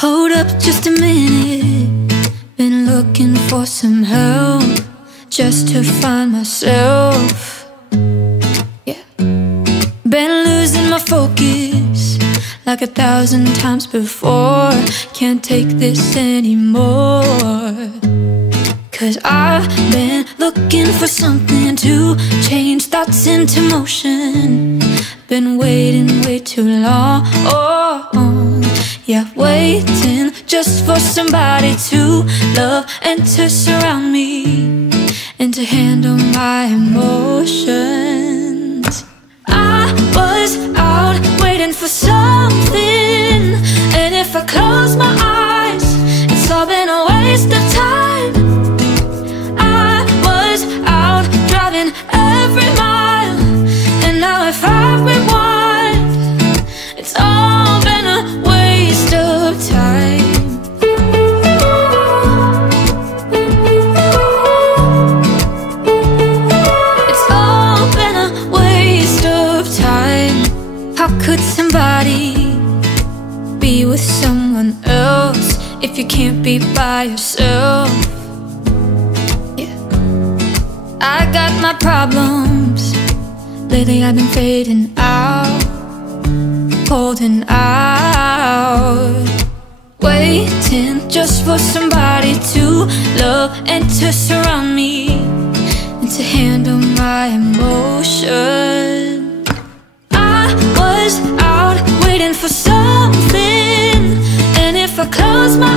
Hold up just a minute. Been looking for some help just to find myself. Yeah. Been losing my focus like 1,000 times before. Can't take this anymore. 'Cause I've been looking for something to change thoughts into motion. Been waiting way too long. Yeah, waiting just for somebody to love and to surround me and to handle my emotions. I was out waiting for something, and if I close my eyes, it's all been a waste of time. I was out driving every mile, and now if I rewind, it's all been a waste of time. It's all been a waste of time. How could somebody be with someone else if you can't be by yourself? Yeah. I got my problems. Lately I've been fading out, holding out, waiting just for somebody to love and to surround me and to handle my emotion. I was out waiting for something, and if I close my